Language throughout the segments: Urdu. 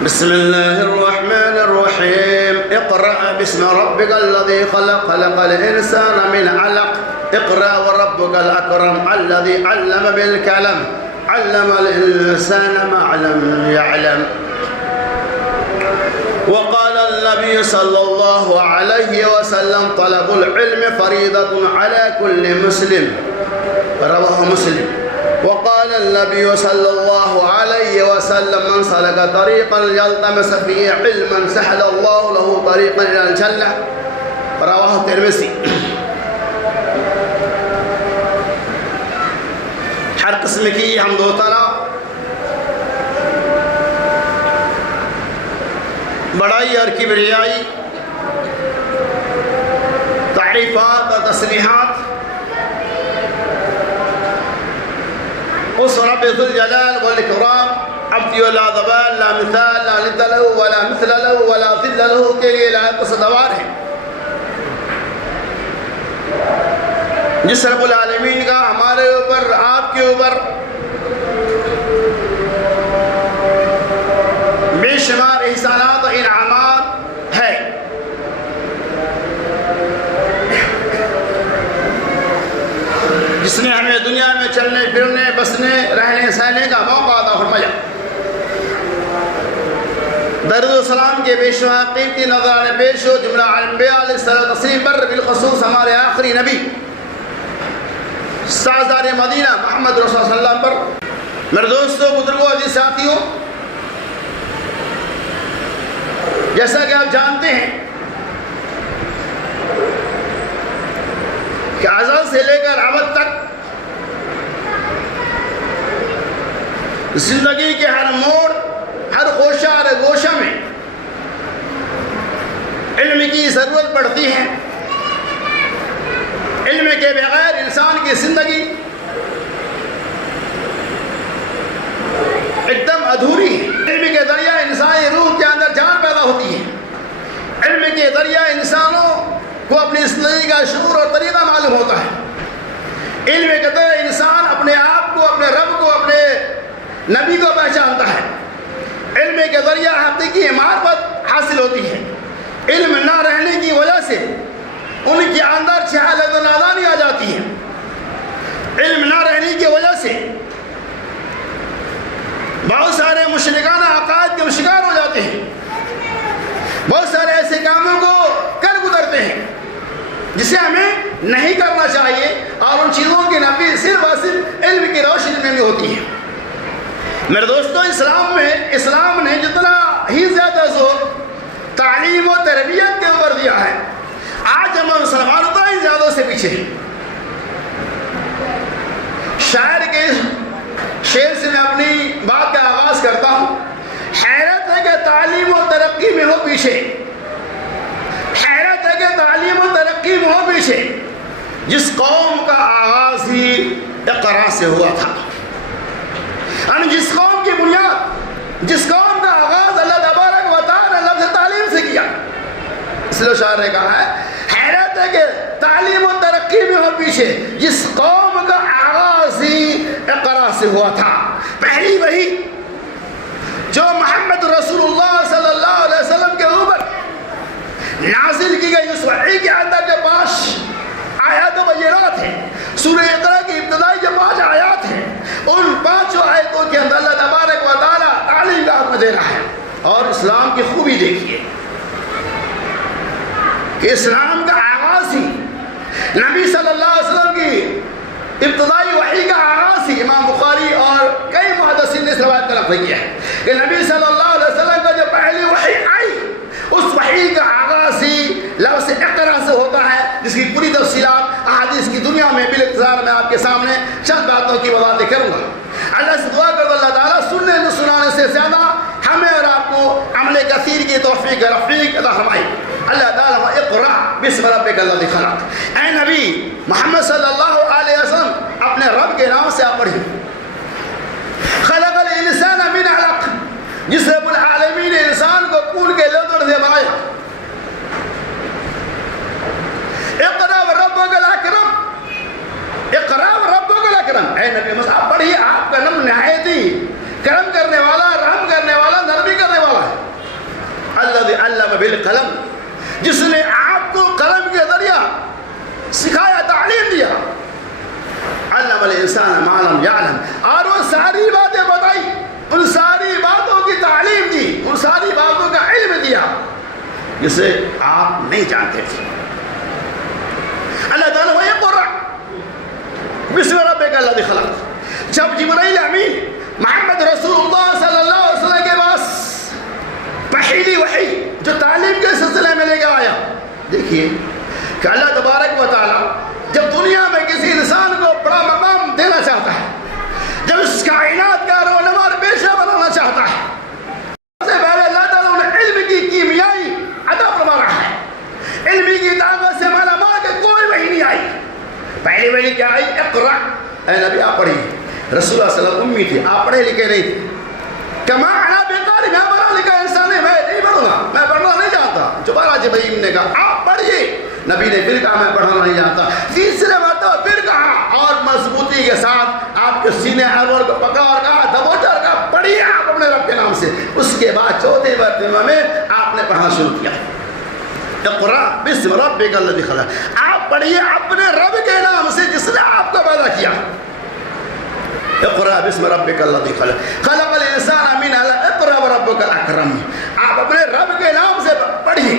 بسم الله الرحمن الرحيم. اقرأ باسم ربك الذي خلق، خلق الإنسان من علق. اقرأ وربك الأكرم الذي علم بالقلم، علم الإنسان ما لم يعلم. وقال النبي صلى الله عليه وسلم: طلب العلم فريضة على كل مسلم. رواه مسلم. وقال النبي صلى الله عليه وسلم: من سلك طريقا يلتمس فيه علما سهل الله له طريقا إلى الجنة. رواه الترمذي. ہر قسم کی حمد و ثنا، بڑائی اور کبریائی، تعریفات اور تسبیحات اس رب ذو الجلال والاکرام عبدی لا ضبال لا مثال لا ند له ولا مثل له ولا ضد له کے لیے لائق سزاوار ہے، جس رب العالمین کا ہمارے اوپر، آپ کے اوپر بے شمار احسانات و انعامات ہے. جس نے ہمیں دنیا میں چلنے پھرنے، بسنے، رہنے سہنے کا موقع عطا فرمایا. درود و سلام کے بے شمار قیمتی نظرانے پیش ہو جملہ انبیاء علیہ الصلوۃ والتسلیم پر، بالخصوص ہمارے آخری نبی سردار مدینہ محمد رسول صلی اللہ علیہ وسلم پر. میرے دوستوں، بزرگوں، عزیز ساتھیوں، جیسا کہ آپ جانتے ہیں کہ ازل سے لے کر ابد تک زندگی کے ہر موڑ، ہر گوشہ، ہر گوشہ میں علم کی ضرورت پڑتی ہے. علم کے بغیر انسان کی زندگی ایک دم ادھوری ہے. علم کے ذریعہ انسانی روح کے اندر جان پیدا ہوتی ہے. علم کے ذریعہ انسانوں کو اپنی زندگی کا شعور اور طریقہ معلوم ہوتا ہے. علم کے ذریعہ انسان اپنے آپ کو، اپنے رب کو، اپنے نبی کو پہچانتا ہے. علم کے ذریعہ حقیقی معرفت حاصل ہوتی ہے. علم نہ رہنے کی وجہ سے ان کے اندر جہالت و نادانی آ جاتی ہے. علم نہ رہنے کی وجہ سے بہت سارے مشرکانہ عقائد کے شکار ہو جاتے ہیں. بہت سارے ایسے کاموں کو کر گزرتے ہیں جسے ہمیں نہیں کرنا چاہیے، اور ان چیزوں کی نفی صرف اور صرف علم کی روشنی میں بھی ہوتی ہے. میرے دوستوں، اسلام نے جتنا ہی زیادہ زور تعلیم و تربیت کے اوپر دیا ہے، آج ہم مسلمان اتنا ہی زیادہ سے پیچھے ہیں. شاعر کے شعر سے میں اپنی بات کا آغاز کرتا ہوں. حیرت ہے کہ تعلیم و ترقی میں ہو پیچھے، حیرت ہے کہ تعلیم و ترقی میں ہو پیچھے، جس قوم کا آغاز ہی اقرا سے ہوا تھا. یعنی جس قوم کی بنیاد، جس قوم کا آغاز اللہ تبارک و تعالی نے لفظ تعلیم سے کیا. اس لیے شاعر نے کہا ہے، حیرت ہے کہ تعلیم و ترقی میں ہو پیچھے، جس قوم کا آغاز ہی اقرا سے ہوا تھا. پہلی وحی جو محمد رسول اللہ صلی اللہ علیہ وسلم کے اوپر نازل کی گئی، اس وحی کے اندر جو 5 آیات و بینات ہیں، سورہ اقرا کی ابتدائی جو 5 آیات ہیں، ان 5 آیتوں کے اندر اللہ تبارک و تعالی تعلیم کا حکم دے رہا ہے. اور اسلام کی خوبی دیکھیے کہ اسلام کا آغاز ہی نبی صلی اللہ علیہ وسلم کی ابتدائی وحی کا آغاز ہی، امام بخاری اور کئی محدثین نے اس روایت کا نقل کیا ہے کہ نبی صلی اللہ علیہ وسلم کا جو پہلی وحی آئی، اس وحی کا آغاز ہی لفظ اقرا سے ہوتا ہے، جس کی پوری تفصیلات احادیث کی دنیا میں بالاختصار میں آپ کے سامنے چند باتوں کی وضاحت کروں گا. اللہ سے دعا کرتا اللہ تعالیٰ سننے نہ سنانے سے زیادہ ہمیں اور آپ کو عمل کثیر کی توفیق رفیق عطا فرمائے. اللہ تعالیٰ اقرا بسم ربک الذی خلق. اے نبی محمد صلی اللہ علیہ وسلم، اپنے رب کے نام سے آپ پڑھیں. خلق الانسان من علق، جس رب العالمین نے انسان کو خون کے لوتڑ سے بنایا. اقرا وربک الاکرم، اقرا وربک الاکرم. اے نبی محمد آپ پڑھیے، آپ کا نام نہایت ہی کرم کرنے والا، رحم کرنے والا، نرمی کرنے والا ہے. الانسان ما لم يعلم، اور وہ ساری باتیں بتائی، ان ساری باتوں کی تعلیم دی، ان ساری باتوں کا علم دیا جسے آپ نہیں جانتے تھے۔ اللہ تعالیٰ وہ اقرأ بسم ربک الذی خلق، جب جبرائیل امین محمد رسول اللہ صلی اللہ علیہ وسلم کے پاس پہلی وحی جو تعلیم کے سلسلے میں لے کے آیا، دیکھیے کہ اللہ تبارک و تعالیٰ جب دنیا میں کسی انسان کو بڑا مقام دینا چاہتا ہے، جب اس کائنات کا رونما پیشہ بنانا چاہتا ہے، سب سے پہلے اللہ تعالیٰ نے علم کی کیمیائی عطا فرما رہا ہے، علم کی طاقت سے مالا مال کے کوئی وحی نہیں آئی۔ پہلی وحی کیا آئی؟ اقرأ، اے نبی آپ پڑھیے۔ رسول اللہ صلی اللہ علیہ وسلم امی تھی، آپ پڑھے لکھے نہیں تھے۔ کما انا بقاری، میں پڑھا لکھا انسان ہے، میں نہیں پڑھوں گا، میں پڑھنا نہیں جانتا۔ دوبارہ جبرائیل نے کہا آپ پڑھیے، نبی نے پھر کہا میں پڑھنا نہیں جانتا۔ تیسرے مرتبہ پھر کہا اور مضبوطی کے ساتھ آپ کے سینے انور کو پکڑا اور کہا دبوچا اور کہا پڑھیے آپ اپنے رب کے نام سے۔ اس کے بعد چوتھے مرتبہ میں آپ نے پڑھنا شروع کیا، اقرأ بسم ربک الذی خلق، آپ پڑھیے اپنے رب کے نام سے جس نے آپ کو پیدا کیا۔ اقرأ بسم ربک الذی خلق، خلق الانسان من علق، اقرأ وربک الاکرم، آپ اپنے رب کے نام سے پڑھیے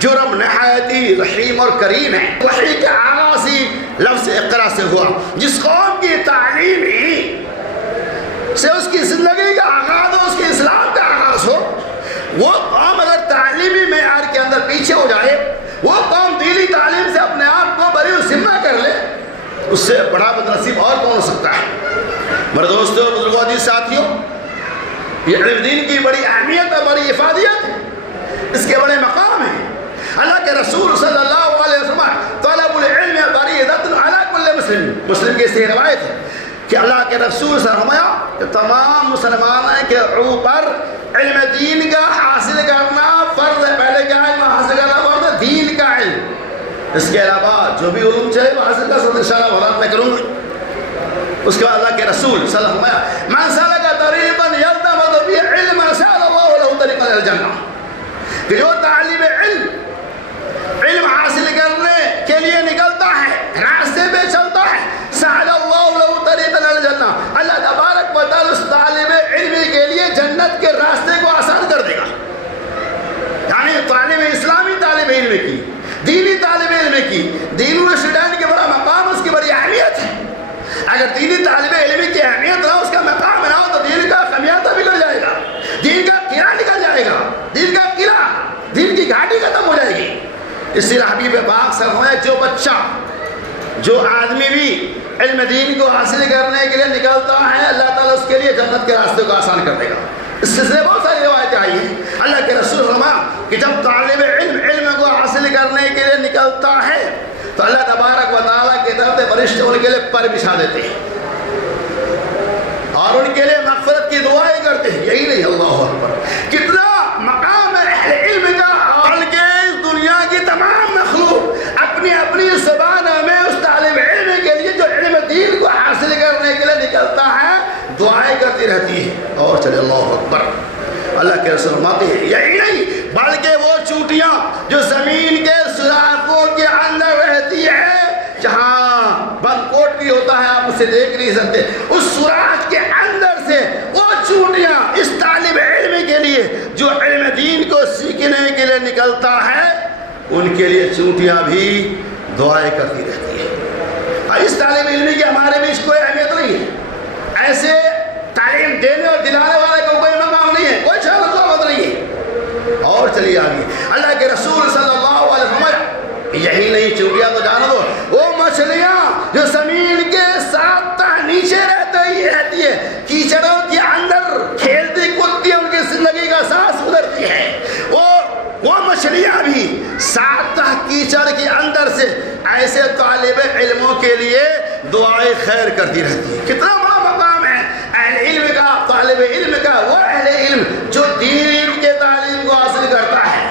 جو رب نہایتی رحیم اور کریم ہے۔ وحی کا آغاز ہی لفظ اقرأ سے ہوا۔ جس قوم کی تعلیم ہی سے اس کی زندگی کا آغاز ہو، اس کی اسلام کا آغاز ہو، وہ قوم اگر تعلیمی معیار کے اندر پیچھے ہو جائے، وہ قوم دینی تعلیم سے اپنے آپ کو بری ذمہ کر لے، اس سے بڑا بدنصیب اور کون ہو سکتا ہے؟ میرے دوستوں، بزرگوں، عزیز ساتھیوں، یہ علم دین کی بڑی اہمیت اور بڑی افادیت ہے، اس کے بڑے مقام ہیں۔ اللہ کے رسول صلی اللہ علیہ وسلم طلب العلم فریضۃ علی کل مسلم، مسلم کی اس روایت ہے کہ اللہ کے رسول صلی اللہ علیہ وسلم کہ تمام مسلمانوں کے اوپر علم دین کا حاصل کرنا فرض ہے۔ پہلے کیا علم حاصل کرنا فرض ہے؟ دین کا علم۔ اس کے علاوہ جو بھی علوم چاہے وہ حاصل کر سکتے، انشاءاللہ وضاحت میں کروں گا۔ اس کے بعد اللہ کے رسول صلی اللہ علیہ وسلم من سلک طریقا یلتمس فیہ علما سہل اللہ لہ طریقا الی الجنہ، کہ جو طالب علم حاصل کرنے کے لیے نکلتا ہے، راستے پہ چلتا ہے، سہل اللہ لہ طریقا الی الجنہ، اللہ تبارک و تعالی اس طالب علم کے لیے جنت کے راستے کو آسان کر دے گا۔ یعنی طالب اسلامی طالب علم کی، دینی طالب علم کی، دینی اسٹوڈنٹ کے بڑا مقام، اس کی بڑی اہمیت ہے۔ اگر دینی طالب علم کی اہمیت نہ ہو، اس کا مقام نہ ہو، تو دین کا خمیازہ بگڑ جائے گا، دین کا قلعہ نکل جائے گا، دین کا قلعہ، دین کی گھاٹی ختم ہو جائے گی۔ اس لیے حبیب پاک صلی اللہ علیہ وسلم جو بچہ، جو آدمی بھی علم دین کو حاصل کرنے کے لیے نکلتا ہے، اللہ تعالیٰ اس کے لیے جنت کے راستے کو آسان کر دے گا۔ اس سلسلے بہت ساری روایتیں آئی ہیں۔ اللہ کے رسول فرمایا کہ جب طالب علم کو حاصل کرنے کے لیے نکلتا ہے تو اللہ تبارک و تعالیٰ کی طرف سے فرشتے ان کے لیے پر بچھا دیتے ہیں اور ان کے لیے مغفرت کی دعائیں کرتے ہیں۔ یہی نہیں، اللہ اکبر، کتنا مقام ہے اہل علم کا، بلکہ اس دنیا کی تمام مخلوق اپنی اپنی زبان میں اس طالب علم کے لیے جو علم دین کو حاصل کرنے کے لیے نکلتا ہے دعائیں کرتی رہتی ہے۔ اور چلے، اللہ اکبر، اللہ کے رسول فرماتے ہیں یہی نہیں بلکہ وہ چوٹیاں جو زمین کے سوراخوں کے اندر رہتی ہے، جہاں بند کوٹ بھی ہوتا ہے، آپ اسے دیکھ نہیں سکتے، اس سوراخ کے اندر سے وہ چوٹیاں اس طالب علم کے لیے جو علم دین کو سیکھنے کے لیے نکلتا ہے، ان کے لیے چوٹیاں بھی دعائیں کرتی رہتی ہیں۔ اور اس طالب علم کی ہمارے بیچ کوئی اہمیت نہیں ہے، ایسے تعلیم دینے اور دلانے والے کو کوئی مقام نہیں ہے، کوئی شان و شوکت نہیں ہے۔ اور چلیے آگے، اللہ کے رسول صلی اللہ علیہ وسلم یہی نہیں، چوٹیاں تو جانا دو، وہ مچھلیاں جو زمین کے ساتھ نیچے رہتی ہے، کیچڑوں کے اندر کھیلتی کودتی، ان کی زندگی کا سانس گزرتی ہے، وہ مچھلیاں بھی ساتھ کیچڑ کے اندر سے ایسے طالب علموں کے لیے دعائیں خیر کرتی رہتی ہے۔ کتنا بڑا مقام ہے اہل علم کا، طالب علم کا، وہ اہل علم جو دین کے تعلیم کو حاصل کرتا ہے۔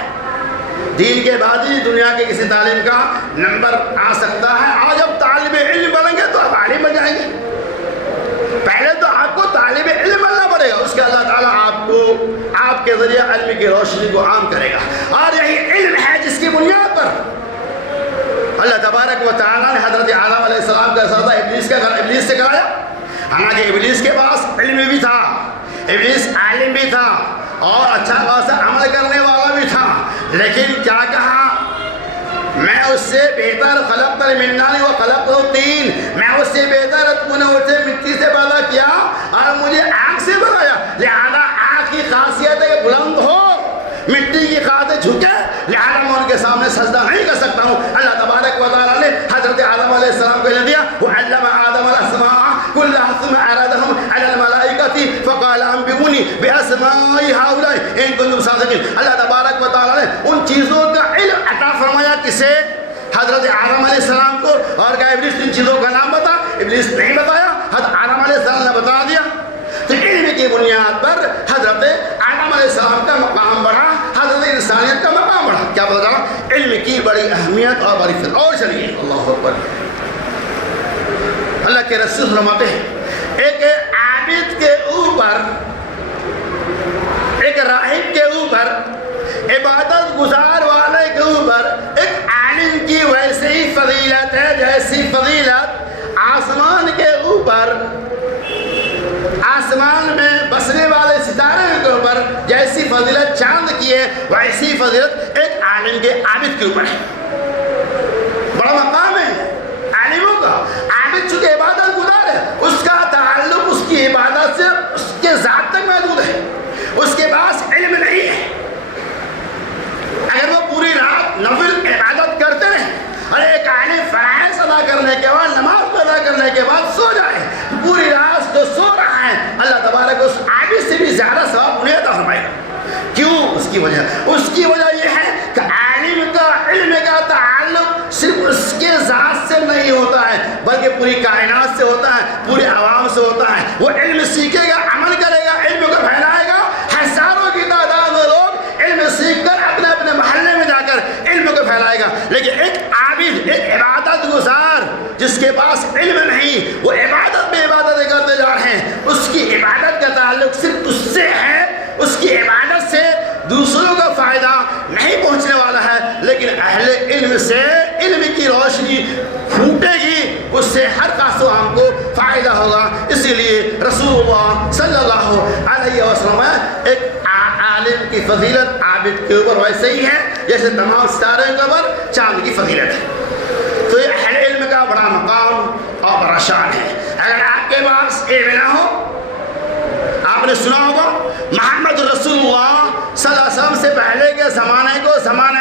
دین کے بعد ہی دنیا کے کسی تعلیم کا نمبر آ سکتا ہے۔ آج اب طالب علم بنیں گے تو آپ عالم بن جائیں گے، پہلے تو آپ کو طالب علم بننا پڑے گا، اس کے اللہ تعالیٰ آپ کو آپ کے ذریعے علم کی روشنی کو عام کرے گا۔ اور یہی علم ہے جس کی بنیاد پر اللہ تبارک و تعالیٰ نے حضرت آدم علیہ السلام کا سردہ ابلیس سے کرایا. حالانکہ ابلیس کے پاس علم بھی تھا, ابلیس عالم بھی تھا اور اچھا خاصا عمل کرنے والا بھی تھا, لیکن کیا کہا, میں اس سے بہتر خلقتنی من نار و خلقتہ طین, میں اس سے بہتر, تو نے اسے مٹی سے پیدا کیا اور مجھے آگ سے بنایا, لہذا آگ کی خاصیت ہے کہ بلند ہو, مٹی کی خاطر جھکے, لہذا میں ان کے سامنے سجدہ نہیں کر سکتا ہوں. اللہ تبارک و تعالیٰ نے حضرت آدم علیہ السلام کو علم دیا, وعلم آدم الاسماء كلها ثم عرضهم على الملائكة فقال انبئوني باسماء هؤلاء ان كنتم صادقين. اللہ تبارک و تعالیٰ نے ان چیزوں کا علم عطا فرمایا کسے, حضرت آدم علیہ السلام کو, اور کہا ابلیس ان چیزوں کا نام بتا, ابلیس نہیں بتایا, حضرت آدم علیہ السلام نے بتا دیا. تو علم کی بنیاد پر حضرت آدم علیہ السلام کا مقام بڑھا, حضرت انسانیت کا مقام بڑھا. کیا پتا چلا, علم کی بڑی اہمیت اور بڑی فضل. اور چلیے اللہ اکبر, اللہ کے رسول فرماتے ہیں ایک عابد کے اوپر, ایک راہب کے اوپر, عبادت گزار والے کے اوپر ایک عالم کی ویسے ہی فضیلت ہے جیسی فضیلت آسمان کے اوپر, آسمان میں بسنے والے ستارے کے اوپر جیسی فضیلت چاند کی ہے, ویسی فضیلت ایک عالم کے عابد کے اوپر ہے. بڑا مقام ہے عالموں کا. عابد چونکہ عبادت گزار ہے, اس کا تعلق اس کی عبادت سے اس کے ذات تک محدود ہے, اس کے پاس علم نہیں ہے. اگر وہ پوری رات نفل عبادت کرتے رہے اور ایک عالم فرائض ادا کرنے کے بعد, نماز ادا کرنے کے بعد سو جائے, پوری رات جو سو رہا ہے, اللہ تبارک اس عابد سے بھی زیادہ ثواب انہیں عطا فرمائے گا. کیوں؟ اس کی وجہ یہ ہے کہ عالم کا علم کا تعلق صرف اس کے ذات سے نہیں ہوتا ہے, بلکہ پوری کائنات سے ہوتا ہے, پورے عوام سے ہوتا ہے. وہ علم سیکھے گا, عمل کرے گا, علم کو پھیلائے گا. ہزاروں کی تعداد میں لوگ علم سیکھ کر اپنے اپنے محلے میں جا کر علم کو پھیلائے گا. لیکن ایک عابد, ایک عبادت گزار جس کے پاس علم نہیں, وہ عبادت میں عبادتیں کرتے جا رہے ہیں, اس کی عبادت کا تعلق صرف اس سے ہے, اس کی عبادت سے دوسروں کا فائدہ نہیں پہنچنے والا ہے. لیکن اہل علم سے علم کی روشنی پھوٹے گی, اس سے ہر خاص و عام کو فائدہ ہوگا. اسی لیے رسول اللہ صلی اللہ علیہ وسلم ایک عالم کی فضیلت عابد کے اوپر ویسے ہی ہے جیسے تمام ستاروں کے اوپر چاند کی فضیلت ہے. تو یہ اہل علم کا بڑا مقام اور بڑا شان ہے. اگر آپ کے پاس علم نہ ہو, آپ نے سنا ہوگا محمد رسول اللہ صلی اللہ علیہ وسلم سے پہلے کے زمانے کو زمانہ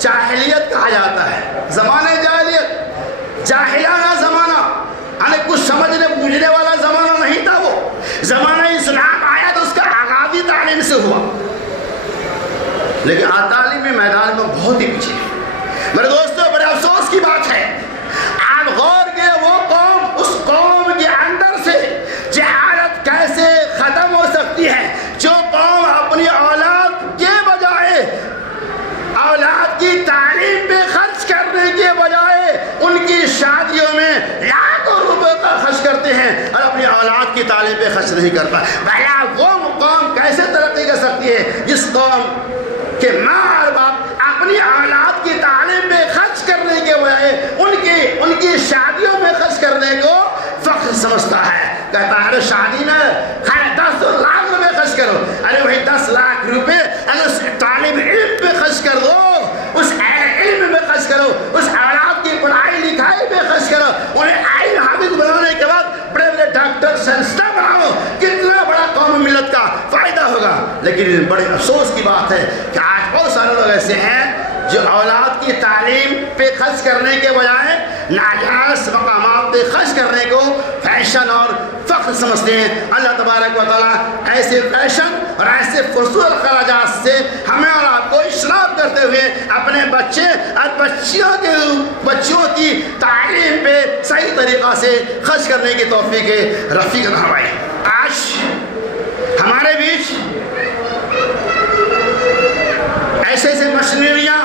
جاہلیت کہا جاتا ہے. زمانہ جاہلیت, جاہلانہ زمانہ, یعنی کچھ سمجھنے بوجھنے والا زمانہ نہیں تھا. وہ زمانہ اسلام آیا تو اس کا آغاز ہی تعلیم سے ہوا, لیکن تعلیمی میدان میں بہت ہی پیچھے ہے. میرے دوستوں, بڑے افسوس کی بات ہے, آپ غور کے وہ قوم, اس قوم کے اندر سے جہالت کیسے ختم ہو سکتی ہے جو قوم اپنی اولاد کے بجائے, اولاد کی تعلیم پہ خرچ کرنے کے بجائے ان کی شادیوں میں لاکھوں روپے کا خرچ کرتے ہیں اور اپنی اولاد کی تعلیم پہ خرچ نہیں کرتا. بھلا وہ قوم کیسے ترقی کر سکتی ہے جس قوم کہ ماں اور باپ اپنی اولاد کی تعلیم پہ خرچ کرنے کے بجائے ان کی شادیوں میں خرچ کرنے کو فخر سمجھتا ہے. کہتا ہے شادی میں 10 لاکھ روپے خرچ کرو. ارے وہی 10 لاکھ روپے اگر اس طالب علم پہ خرچ کر دو, اس علم میں خرچ کرو, اس اولاد کی پڑھائی لکھائی پہ خرچ کرو, انہیں عالم حافظ بنانے کے بعد بڑے بڑے ڈاکٹر سائنسداں بناؤ, کتنا بڑا قوم ملت کا فائدہ ہوگا. لیکن بڑے افسوس کی بات ہے کہ آج بہت سارے لوگ ایسے ہیں جو اولاد کی تعلیم پہ خرچ کرنے کے بجائے ناجائز مقامات پہ خرچ کرنے کو فیشن اور فخر سمجھتے ہیں. اللہ تبارک و تعالیٰ ایسے فیشن اور ایسے فضول خراجات سے ہمیں اور آپ کو اشراف کرتے ہوئے اپنے بچے اور بچیوں کی تعلیم پہ صحیح طریقہ سے خرچ کرنے کی توفیق رفیق نہ ہوئے. آج ہمارے بیچ ایسے ایسے مشینریاں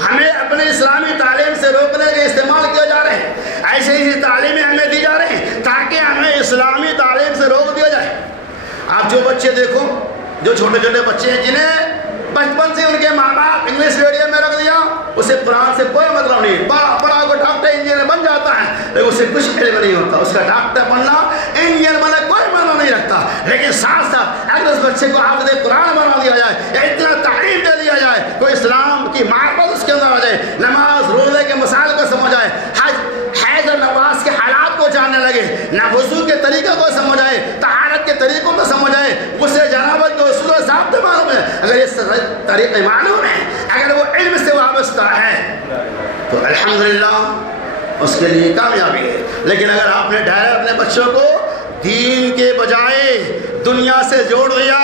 ہمیں اپنے اسلامی تعلیم سے روکنے کے استعمال کیے جا رہے ہیں, ایسے ایسی تعلیمیں ہمیں دی جا رہی ہیں تاکہ ہمیں اسلامی تعلیم سے روک دیا جائے. آپ جو بچے دیکھو, جو چھوٹے چھوٹے بچے ہیں جنہیں بچپن سے ان کے ماں باپ انگلش میڈیم میں رکھ دیا, اسے قرآن سے کوئی مطلب نہیں, بڑا بڑا کو ڈاکٹر لیکن اسے کچھ علم نہیں ہوتا. اس کا ڈاکٹر بننا انجینئر بننا کوئی معنی نہیں رکھتا. لیکن ساتھ ساتھ اگر اس بچے کو حافظ قرآن بنا دیا جائے یا اتنا تعلیم دے دیا جائے تو اسلام کی معرفت اس کے اندر آ جائے, نماز روزے کے مسائل کو سمجھ آئے, حیض اور نفاس کے حالات کو جاننے لگے, وضو کے طریقے کو سمجھ آئے, طہارت کے طریقوں کو سمجھ آئے, غسل جنابت کو اصول و ضابطے معلوم ہے, اگر یہ طریقے معلوم ہیں, اگر وہ علم سے وابستہ ہے تو الحمدللہ اس کے لیے کامیابی ہے. لیکن اگر آپ نے ڈائریکٹ اپنے بچوں کو دین کے بجائے دنیا سے جوڑ دیا,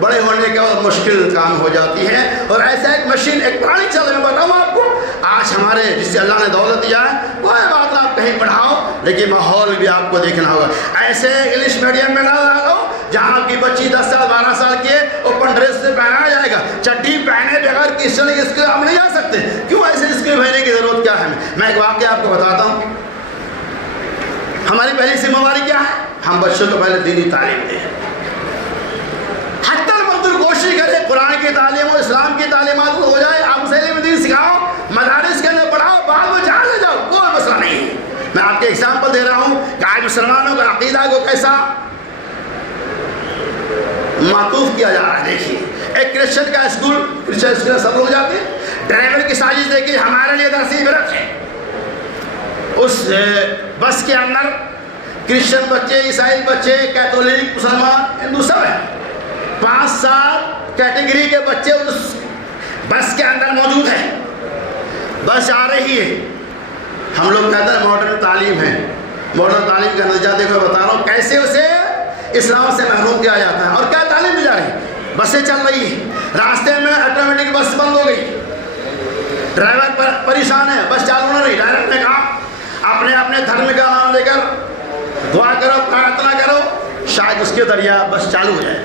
بڑے ہونے کا اور مشکل کام ہو جاتی ہے. اور ایسا ایک مشین ایک پرانی چل میں بتاؤں آپ کو, آج ہمارے جس سے اللہ نے دولت دیا ہے, کوئی بات نہ آپ کہیں پڑھاؤ لیکن ماحول بھی آپ کو دیکھنا ہوگا. ایسے انگلش میڈیم میں نہ ڈالو جہاں آپ کی بچی 10 سال 12 سال کی ہے, اوپن ڈریس سے پہنایا جائے گا, چڈی پہنے بغیر کس طرح کی اسکول آپ نہیں جا سکتے. کیوں ایسے اسکول بھیجنے کی ضرورت کیا ہے؟ میں ایک واقعہ آپ کو بتاتا ہوں. ہماری پہلی ذمہ داری کیا ہے؟ ہم بچوں کو پہلے دینی تعلیم دیں, حتی المقدور کوشش کریں قرآن کی تعلیم اور اسلام کی تعلیمات ہو جائے. آپ اسے علم دین سکھاؤ, مدارس کے اندر پڑھاؤ, بعد میں جہاں لے جاؤ, کوئی مسئلہ نہیں ہے. میں آپ کے ایگزامپل دے رہا ہوں کہ آج مسلمانوں کا عقیدہ کو کیسا معطوف کیا جا رہا ہے. دیکھیے ایک کرسچن کا اسکول, کرسچن اسکول سب لوگ جاتے ہیں, ڈرائیور کی سازش دیکھیے ہمارے لیے درسی عبرت ہے. اس بس کے اندر کرسچن بچے, عیسائی بچے, کیتھولک, مسلمان, ہندو سب ہیں. 5-7 کیٹیگری کے بچے اس بس کے اندر موجود ہیں. بس آ رہی ہے, ہم لوگ کہتے ہیں ماڈرن تعلیم ہے. ماڈرن تعلیم کا نتیجہ دیکھو بتا رہا ہوں کیسے اسے اسلام سے محروم کیا جاتا ہے. اور کیا تعلیم دی جا رہی ہے؟ بسیں چل رہی ہیں, راستے میں آٹومیٹک بس بند ہو گئی, ڈرائیور پریشان ہے, بس چالو نہ رہی. ڈرائیور نے کہا اپنے اپنے دھرم کا نام لے کر دعا کرو, پرارتھنا کرو, شاید اس کے ذریعہ بس چالو ہو جائے.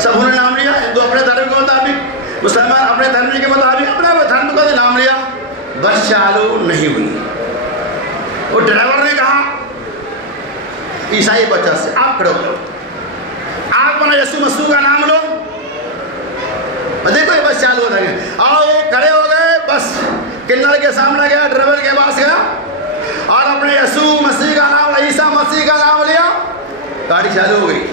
سب نے نام لیا, ہندو اپنے دھرم کے مطابق, مسلمان اپنے دھرم کے مطابق اپنے دھرم کا نام لیا, بس چالو نہیں ہوئی. وہ ڈرائیور نے کہا عیسائی بچہ سے, آپ کھڑے ہو جاؤ, آپ اپنا یسوع مسیح کا نام لو, دیکھو یہ بس چالو ہو جائے گا. اور وہ کھڑے ہو گئے, بس کنارے کے سامنے گیا, ڈرائیور کے پاس گیا اور اپنے یسوع مسیح کا نام, عیسیٰ مسیح کا نام لیا, گاڑی چالو ہو گئی.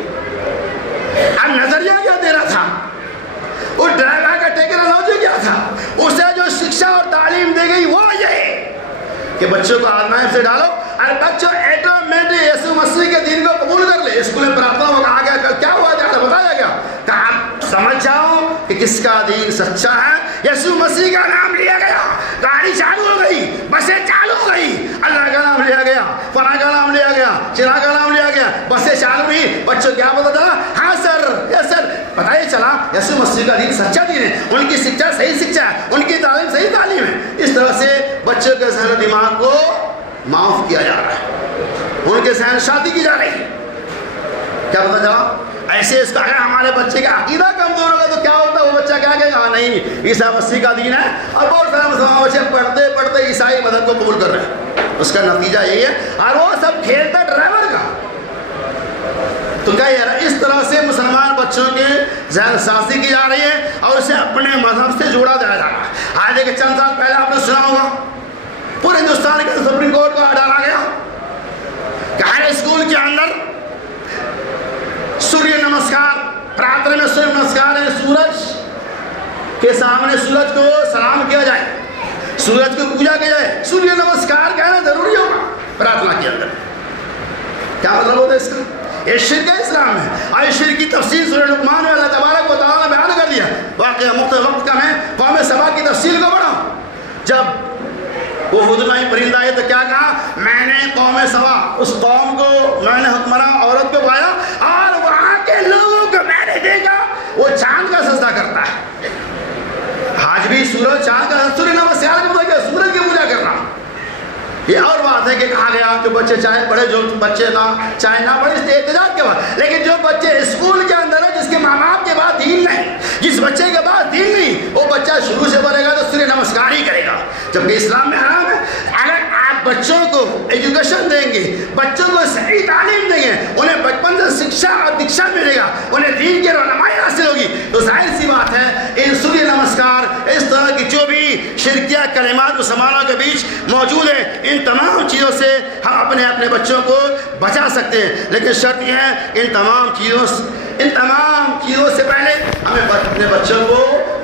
اب نظریہ کیا دے رہا تھا اس ڈرائیور کا, ٹیکنالوجی کیا تھا, اسے جو شکشا اور تعلیم دی گئی وہ یہ ہے کہ بچوں کو آزمائش سے ڈالو اور بچوں ایٹومیٹک یسوع مسیح کے دین کو قبول کر لے. اسکول میں پرارتھنا میں کہا گیا, کیا ہوا جا رہا بتایا گیا کہ آپ سمجھ جاؤ کہ کس کا دین سچا ہے. یسوع مسیح کا نام لیا گیا, گاڑی چالو ہو گئی, بسیں چالو ہو گئی, اللہ کا نام لیا گیا, فلاں کا نام لیا گیا, چراغ کا نام لیا گیا, بسیں چالو ہوئی. بچوں کیا پتا چلا؟ ہاں سر, یس سر, پتہ ہی چلا یسوع مسیح کا دین سچا دین ہے, ان کی شکشا صحیح شکشا ہے, ان کی تعلیم صحیح تعلیم ہے. اس طرح سے بچوں کے ذہن و دماغ کو معاف کیا جا رہا ہے, ان کے ذہن شادی کی جا رہی ہے. کیا پتا چلا؟ ایسے اس کا اگر ہمارے بچے کا عقیدہ کمزور ہوگا تو کیا ہوتا ہے, وہ بچہ کیا کہے گا نہیں عیسیٰ مسیح کا دین ہے. اور بہت سارے مسلمان بچے پڑھتے پڑھتے عیسائی مذہب کو قبول کر رہے ہیں. اس کا نتیجہ یہی ہے, اور وہ سب کھیلتا ڈرائیور کا. تو کیا اس طرح سے مسلمان بچوں کے ذہن سازی کی جا رہی ہے اور اسے اپنے مذہب سے جوڑا جا رہا ہے. آج دیکھیں چند سال پہلے آپ نے سنا ہوگا پورے ہندوستان کے سپریم کورٹ کو ڈالا گیا کہ ہر اسکول کے اندر سوریہ نمسکار, پرارتھنا میں سوریہ نمسکار ہے, سورج کے سامنے سورج کو سلام کیا جائے, سورج کو پوجا کیا جائے. سوریہ نمسکار کہنا ضروری ہوگا پرارتھنا کے اندر. کیا مطلب ہوتا ہے اس کا؟ یہ شرک ہے اسلام میں. اور اس شرک کی تفصیل سورہ لقمان میں اللہ تبارک و تعالیٰ نے بیان کر دیا. واقعہ مختلف وقت کا میں قوم سبا کی تفصیل کو پڑھا. جب وہ ہدنائی پرندہ آئے تو کیا کہا, میں نے قوم سبا, اس قوم کو میں نے حکمراں عورت کو پایا اور وہاں کے لوگوں کو میں نے دیکھا وہ چاند کا سجدہ کرتا ہے. آج بھی سورج چاند کا سورج نمسکار کا مطلب سورج کی پوجا کرنا. یہ اور بات ہے کہ کہا گیا کہ بچے چاہے پڑھے, جو بچے نہ چاہے نہ پڑھے, اس احتجاج کے بعد. لیکن جو بچے اسکول کے اندر ہے, جس کے ماں باپ کے بعد دین نہیں, جس بچے کے بعد دین نہیں, وہ بچہ شروع سے پڑھے گا تو سورہ نمسکار ہی کرے گا, جبکہ اسلام میں حرام ہے. اگر آپ بچوں کو ایجوکیشن دیں گے, بچوں کو صحیح تعلیم دیں گے, انہیں بچپن سے شکشا اور دیکشا ملے گا, انہیں دین کی رہنمائی حاصل ہوگی, تو ظاہر سی بات ہے ان سوریہ نمسکار اس طرح کی جو بھی شرکیہ کلمات مسلمانوں کے بیچ موجود ہیں، ان تمام چیزوں سے ہم اپنے بچوں کو بچا سکتے ہیں، لیکن شرط یہ ہے کہ ان تمام چیزوں سے پہلے ہمیں اپنے بچوں کو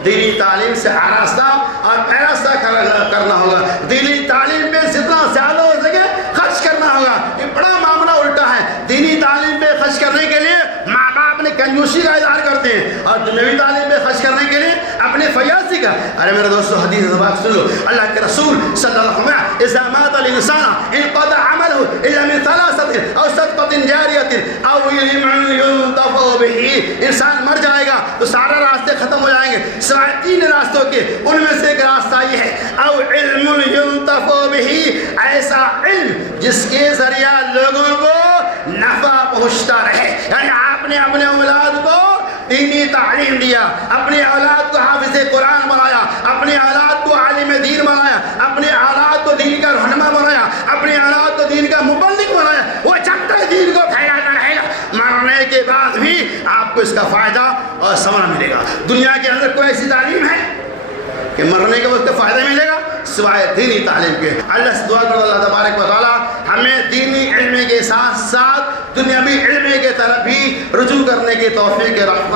دینی تعلیم سے آراستہ اور پیراستہ کرنا ہوگا۔ دینی تعلیم پہ جتنا زیادہ ہو سکے خرچ کرنا ہوگا۔ یہ بڑا معاملہ الٹا ہے، دینی تعلیم پہ خرچ کرنے کے لیے ماں باپ نے کنجوسی کا اظہار کرتے ہیں، اور دنیوی تعلیم پہ خرچ کرنے کے لیے اپنے فیاضی کا۔ ارے میرے دوستو، حدیث زبان سن لو، اللہ کے رسول صلی اللہ علیہ وسلم اذا مات الانسان انقطع عمله الا من ثلاثه او صدقه جاریہ او علم ينتفع به۔ انسان مر جائے گا تو سارے راستے ختم ہو جائیں گے سوائے 3 راستوں کے، ان میں سے ایک راستہ یہ ہے او علم ينتفع به، ایسا علم جس کے ذریعہ لوگوں کو نفع پہنچتا رہے۔ یعنی آپ نے اپنے اولاد کو دینی تعلیم دیا، اپنے اولاد کو حافظ قرآن بنایا، اپنے اولاد کو عالم دین بنایا، اپنے اولاد کو دین کا رہنما بنایا، اپنے اولاد کو دین کا مبلغ بنایا، وہ جب تک دین کو پھیلاتا رہے گا مرنے کے بعد بھی آپ کو اس کا فائدہ اور ثمر ملے گا۔ دنیا کے اندر کوئی ایسی تعلیم ہے کہ مرنے کے بعد اس کا فائدہ ملے گا سوائے دینی تعلیم کے؟ اللہ سے دعا کرو اللہ تبارک و تعالی ہمیں دینی علم کے ساتھ ساتھ دنیاوی علم کی طرف بھی رجوع کرنے کی توفیق رحمت